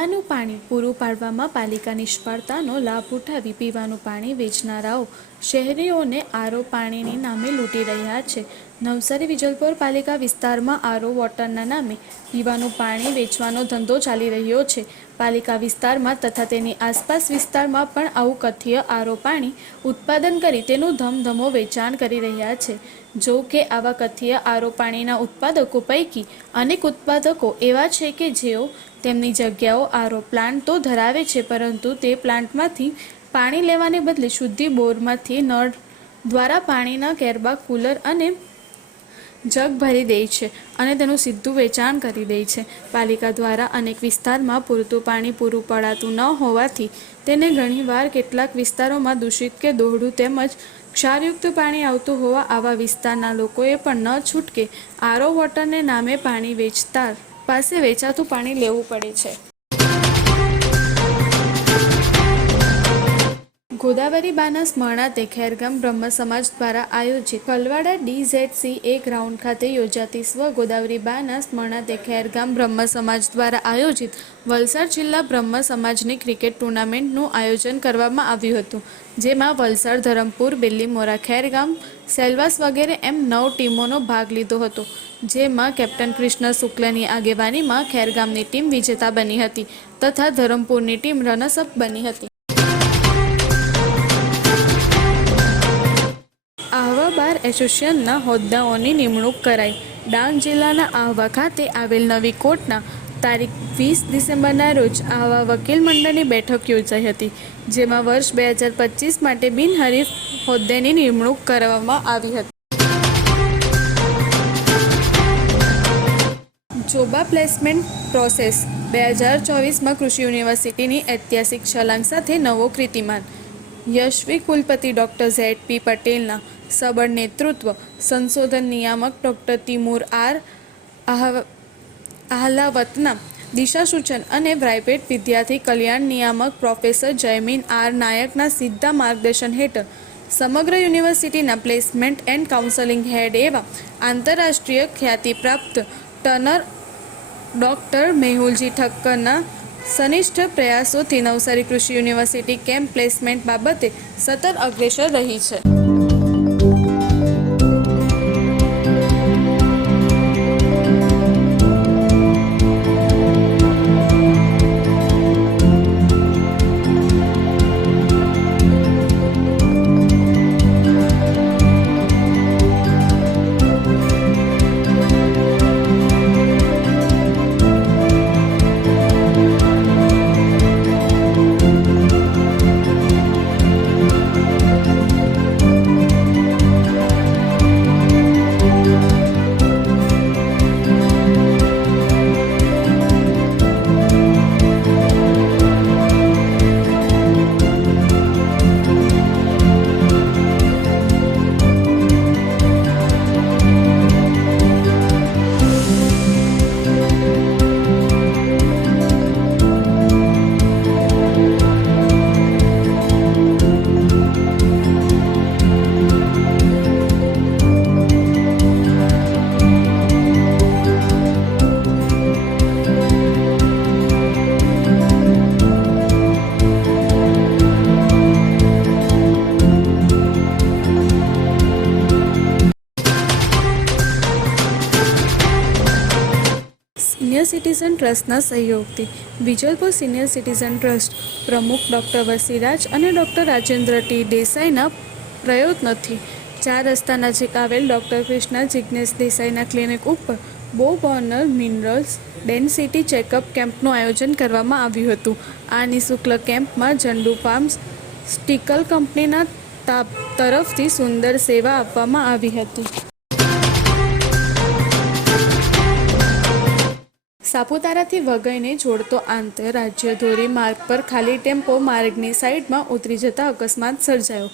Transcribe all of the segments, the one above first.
પીવાનું પાણી પૂરું પાડવામાં પાલિકા નિષ્ફળતાનો લાભ ઉઠાવી પીવાનું પાણી વેચનારાઓ, શહેરીઓને આરો પાણીની નામે લૂંટી રહ્યા છે. નવસારી વિજલપોર પાલિકા વિસ્તારમાં આરો વોટરના નામે પીવાનું પાણી વેચવાનો ધંધો ચાલી રહ્યો છે. પાલિકા વિસ્તારમાં તથા તેની આસપાસ વિસ્તારમાં પણ આવું કથ્ય આરો પાણી ઉત્પાદન કરી તેનું ધમધમો વેચાણ કરી રહ્યા છે. જો કે આવા કથ્ય આરો પાણીના ઉત્પાદકો પૈકી અનેક ઉત્પાદકો એવા છે કે જેઓ તેમની જગ્યાઓ આરો પ્લાન્ટ તો ધરાવે છે, પરંતુ તે પ્લાન્ટમાંથી પાણી લેવાને બદલે શુદ્ધિ બોરમાંથી નળ દ્વારા પાણીના કેરબા, કુલર અને જગ ભરી દે છે અને તેનું સીધું વેચાણ કરી દે છે. પાલિકા દ્વારા અનેક વિસ્તારમાં પૂરતું પાણી પૂરું પડાતું ન હોવાથી તેને ઘણીવાર કેટલાક વિસ્તારોમાં દૂષિત કે દોહડું તેમજ ક્ષારયુક્ત પાણી આવતું હોવા આવા વિસ્તારના લોકોએ પણ ન છૂટકે આરો વોટરને નામે પાણી વેચતા પાસે વેચાતું પાણી લેવું પડે છે. ગોદાવરી બાના સ્મરણાર્થે ખેરગામ બ્રહ્મ સમાજ દ્વારા આયોજિત કલવાડા ડીઝેડસી એ ગ્રાઉન્ડ ખાતે યોજાતી સ્વ ગોદાવરી બાના સ્મરણાર્થે ખેરગામ બ્રહ્મ સમાજ દ્વારા આયોજિત વલસાડ જિલ્લા બ્રહ્મ સમાજની ક્રિકેટ ટુર્નામેન્ટનું આયોજન કરવામાં આવ્યું હતું, જેમાં વલસાડ ધરમપુર બિલ્લીમોરા ખેરગામ, સેલવાસ વગેરે એમ નવ ટીમોનો ભાગ લીધો હતો. જેમાં કેપ્ટન કૃષ્ણ શુક્લની આગેવાનીમાં ખેરગામની ટીમ વિજેતા બની હતી તથા ધરમપુરની ટીમ રનર્સઅપ બની હતી. આહવા બાર એસોસિએશનના હોદ્દાઓની નિમણૂક કરાઈ. ડાંગ જિલ્લાના આહવા ખાતે આવેલ નવી કોર્ટના તારીખ વીસ ડિસેમ્બરના રોજ આહવા વકીલ મંડળની બેઠક યોજાઈ હતી, જેમાં વર્ષ બે હજાર પચીસ માટે બિનહરીફ હોદ્દેની નિમણૂક કરવામાં આવી હતી. જોબા પ્લેસમેન્ટ પ્રોસેસ. બે હજાર ચોવીસમાં કૃષિ યુનિવર્સિટીની ઐતિહાસિક છલાંગ સાથે નવો કૃતિમાન યશવી કુલપતિ ડૉક્ટર ઝેડ પી પટેલના સબળ નેતૃત્વ સંશોધન નિયામક ડૉક્ટર તિમુર આર આહ- આહલાવતના દિશાસૂચન અને પ્રાઇવેટ વિદ્યાર્થી કલ્યાણ નિયામક પ્રોફેસર જયમીન આર નાયકના સીધા માર્ગદર્શન હેઠળ સમગ્ર યુનિવર્સિટીના પ્લેસમેન્ટ એન્ડ કાઉન્સેલિંગ હેડ એવા આંતરરાષ્ટ્રીય ખ્યાતિપ્રાપ્ત ટર્નર ડૉક્ટર મેહુલજી ઠક્કરના સનિષ્ઠ પ્રયાસોથી નવસારી કૃષિ યુનિવર્સિટી કેમ્પ પ્લેસમેન્ટ બાબતે સતત અગ્રેસર રહી છે. સિનિયર સિટીઝન ટ્રસ્ટના સહયોગથી વિજલપુર સિનિયર સિટીઝન ટ્રસ્ટ પ્રમુખ ડૉક્ટર વસીરાજ અને ડૉક્ટર રાજેન્દ્ર ટી દેસાઈના પ્રયત્નોથી ચાર રસ્તા નજીક આવેલ ડૉક્ટર કૃષ્ણા જિજ્ઞેશ દેસાઈના ક્લિનિક ઉપર બો બોર્નર મિનરલ્સ ડેન્સિટી ચેકઅપ કેમ્પનું આયોજન કરવામાં આવ્યું હતું. આ નિઃશુલ્ક કેમ્પમાં ઝંડુ ફાર્મ્સ સ્ટીકલ કંપનીના તરફથી સુંદર સેવા આપવામાં આવી હતી. સાપુતારાથી વઘઈને જોડતો આંતરરાજ્ય ધોરીમાર્ગ પર ખાલી ટેમ્પો માર્ગની સાઈડમાં ઉતરી જતા અકસ્માત સર્જાયો.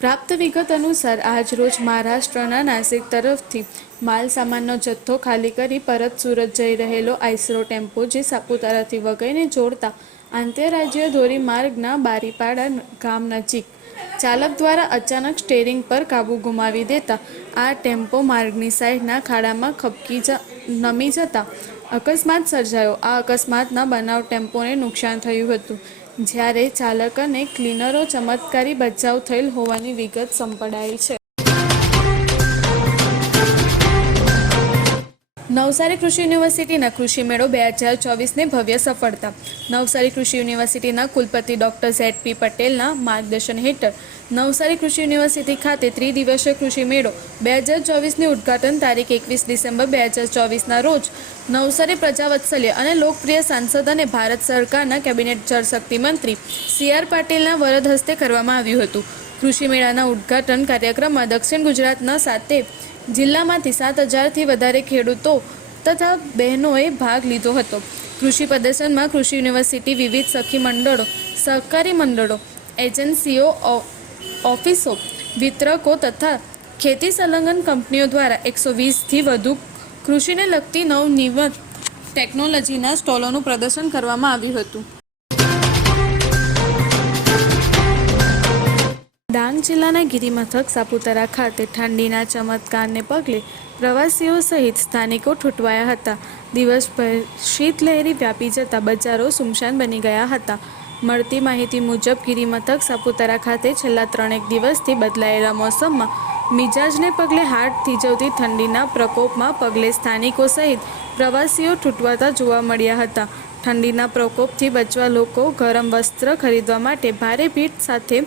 પ્રાપ્ત વિગત અનુસાર આજ રોજ મહારાષ્ટ્રના નાસિક તરફથી માલ સામાનનો જથ્થો ખાલી કરી પરત સુરત જઈ રહેલો આઈસરો ટેમ્પો જે સાપુતારાથી વગઈને જોડતા આંતરરાજ્ય ધોરીમાર્ગના બારીપાડા ગામ નજીક ચાલક દ્વારા અચાનક સ્ટેરિંગ પર કાબુ ગુમાવી દેતા આ ટેમ્પો માર્ગની સાઈડના ખાડામાં ખપકી જ નમી જતા અકસ્માત સર્જાયો. આ અકસ્માતના બનાવ ટેમ્પોને નુકસાન થયું હતું. જ્યારે ચાલક અને ક્લીનરો ચમત્કારી બચાવ થયેલ હોવાની વિગત સંપડાઈ છે. નવસારી કૃષિ યુનિવર્સિટીના કૃષિ મેળો બે હજાર ચોવીસને ભવ્ય સફળતા. નવસારી કૃષિ યુનિવર્સિટીના કુલપતિ ડૉક્ટર ઝેડ પી પટેલના માર્ગદર્શન હેઠળ નવસારી કૃષિ યુનિવર્સિટી ખાતે ત્રિદિવસીય કૃષિ મેળો બે હજાર ચોવીસની ઉદ્ઘાટન તારીખ એકવીસ ડિસેમ્બર બે હજાર ચોવીસના રોજ નવસારી પ્રજાવત્સલ્ય અને લોકપ્રિય સાંસદ અને ભારત સરકારના કેબિનેટ જળશક્તિ મંત્રી સી આર પાટીલના વરદ હસ્તે કરવામાં આવ્યું હતું. કૃષિ મેળાના ઉદ્ઘાટન કાર્યક્રમમાં દક્ષિણ ગુજરાતના સાતે જિલ્લામાંથી સાત હજારથી વધારે ખેડૂતો તથા બહેનોએ ભાગ લીધો હતો. કૃષિ પ્રદર્શનમાં કૃષિ યુનિવર્સિટી, વિવિધ સખી મંડળો, સહકારી મંડળો, એજન્સીઓ ઓફિસો, વિતરકો તથા ખેતી સંલગ્ન કંપનીઓ દ્વારા એકસો વીસથી વધુ કૃષિને લગતી નવનિવત ટેકનોલોજીના સ્ટોલોનું પ્રદર્શન કરવામાં આવ્યું હતું. ડાંગ જિલ્લાના ગિરિમથક, સાપુતારા ખાતે ઠંડીના ચમત્કારને પગલે પ્રવાસીઓ સહિત સ્થાનિકો ઠૂંટવાયા હતા. દિવસભર શીતલહેરી વ્યાપી જતા બજારો સુમશાન બની ગયા હતા. મળતી માહિતી મુજબ ગિરિમથક, સાપુતારા ખાતે છેલ્લા ત્રણેક દિવસથી બદલાયેલા મોસમમાં મિજાજને પગલે હાડ થીજવતી ઠંડીના પ્રકોપમાં પગલે સ્થાનિકો સહિત પ્રવાસીઓ ઠૂંટવાતા જોવા મળ્યા હતા. ઠંડીના પ્રકોપથી બચવા લોકો ગરમ વસ્ત્ર ખરીદવા માટે ભારે ભીડ સાથે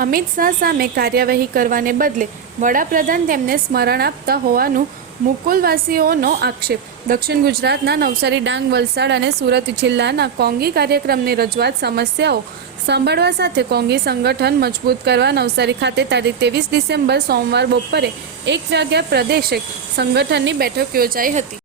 અમિત શાહ સામે કાર્યવાહી કરવાને બદલે વડાપ્રધાન તેમને સ્મરણ આપતા હોવાનું મુકુલવાસીઓનો આક્ષેપ. દક્ષિણ ગુજરાતના નવસારી ડાંગ, વલસાડ અને સુરત જિલ્લાના કોંગી કાર્યક્રમની રજૂઆત સમસ્યાઓ સાંભળવા સાથે કોંગી સંગઠન મજબૂત કરવા નવસારી ખાતે તારીખ ત્રેવીસ ડિસેમ્બર સોમવાર બપોરે એક વાગ્યા પ્રદેશ સંગઠનની બેઠક યોજાઈ હતી.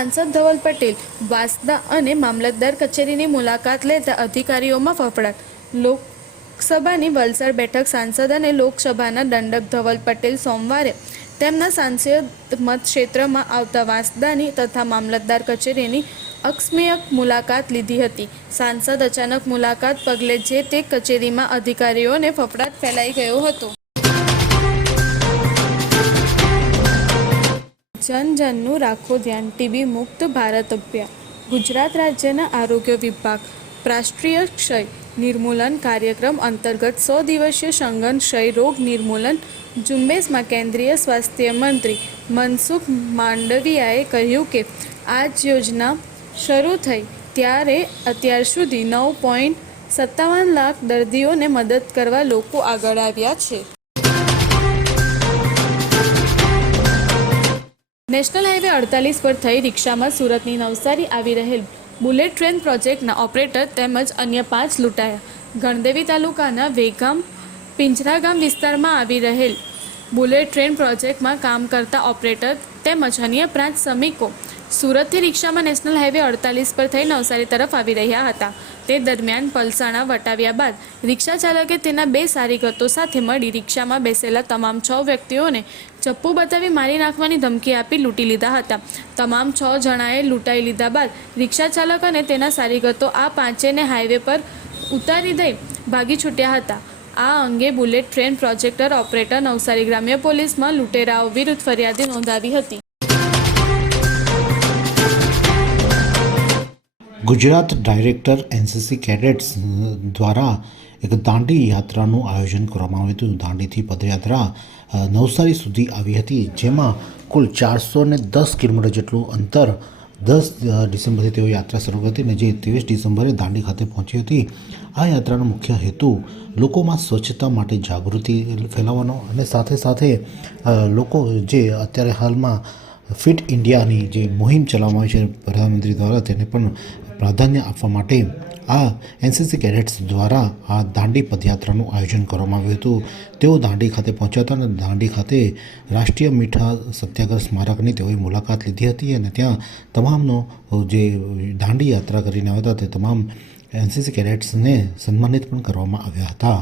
સાંસદ ધવલ પટેલ, વાસદા અને મામલતદાર કચેરીની મુલાકાત લેતા અધિકારીઓમાં ફફડાટ. લોકસભાની વલસાડ બેઠક સાંસદ અને લોકસભાના દંડક ધવલ પટેલ સોમવારે તેમના સાંસદ મતક્ષેત્રમાં આવતા વાસદાની તથા મામલતદાર કચેરીની અકસ્મિક મુલાકાત લીધી હતી. સાંસદ અચાનક મુલાકાત પગલે જે તે કચેરીમાં અધિકારીઓને ફફડાટ ફેલાઈ ગયો હતો. જન જનનું રાખો ધ્યાન. ટીબી મુક્ત ભારત અભિયાન ગુજરાત રાજ્યના આરોગ્ય વિભાગ. રાષ્ટ્રીય ક્ષય નિર્મૂલન કાર્યક્રમ અંતર્ગત સો દિવસીય સંગન ક્ષય રોગ નિર્મૂલન ઝુંબેશમાં કેન્દ્રીય સ્વાસ્થ્ય મંત્રી મનસુખ માંડવિયાએ કહ્યું કે, આ યોજના શરૂ થઈ ત્યારે અત્યાર સુધી નવ પોઈન્ટ સત્તાવન લાખ દર્દીઓને મદદ કરવા લોકો આગળ આવ્યા છે. નેશનલ હાઈવે અડતાલીસ પર થઈ રિક્ષામાં સુરતની નવસારી આવી રહેલ બુલેટ ટ્રેન પ્રોજેક્ટના ઓપરેટર તેમજ અન્ય પાંચ લૂંટાયા. ગણદેવી તાલુકાના વેગામ, પિંજરા ગામ વિસ્તારમાં આવી રહેલ બુલેટ ટ્રેન પ્રોજેક્ટમાં કામ કરતા ઓપરેટર તેમજ અન્ય પાંચ શ્રમિકો સુરતથી રિક્ષામાં નેશનલ હાઈવે અડતાલીસ પર થઈ નવસારી તરફ આવી રહ્યા હતા. તે દરમિયાન પલસાણા વટાવ્યા બાદ રિક્ષા ચાલકે તેના બે સારીગતો સાથે મળી રિક્ષામાં બેસેલા તમામ છ વ્યક્તિઓને ચપ્પુ બતાવી મારી નાખવાની ધમકી આપી લૂંટી લીધા હતા. તમામ છ જણાએ લૂંટાઈ લીધા બાદ રિક્ષા ચાલક અને તેના સારીગતો આ પાંચેને હાઈવે પર ઉતારી દઈ ભાગી છૂટ્યા હતા. આ અંગે bullet train projector operator Navsari ગ્રામ્ય પોલીસમાં લૂંટેરાઓ વિરુદ્ધ ફરિયાદી નોંધાવી હતી. ગુજરાત ડાયરેક્ટર એનસીસી કેડેટ્સ દ્વારા એક દાંડી યાત્રાનું આયોજન કરવામાં આવ્યું હતું. દાંડીથી પદયાત્રા નવસારી સુધી આવી હતી, જેમાં કુલ ચારસો ને દસ કિલોમીટર જેટલું અંતર દસ ડિસેમ્બરથી તેઓ યાત્રા શરૂ કરી હતી અને જે ત્રેવીસ ડિસેમ્બરે દાંડી ખાતે પહોંચી હતી. આ યાત્રાનો મુખ્ય હેતુ લોકોમાં સ્વચ્છતા માટે જાગૃતિ ફેલાવવાનો અને સાથે સાથે લોકો જે અત્યારે હાલમાં ફિટ ઇન્ડિયાની જે મુહિમ ચલાવવામાં આવી છે, પ્રધાનમંત્રી દ્વારા તેને પણ પ્રાધાન્ય આપવા માટે આ એનસીસી કેડેટ્સ દ્વારા આ દાંડી પદયાત્રાનું આયોજન કરવામાં આવ્યું હતું. તેઓ દાંડી ખાતે પહોંચ્યા હતા અને દાંડી ખાતે રાષ્ટ્રીય મીઠા સત્યાગ્રહ સ્મારકની તેઓએ મુલાકાત લીધી હતી અને ત્યાં તમામનો જે દાંડી યાત્રા કરીને આવ્યા હતા તે તમામ એનસીસી કેડેટ્સને સન્માનિત પણ કરવામાં આવ્યા હતા.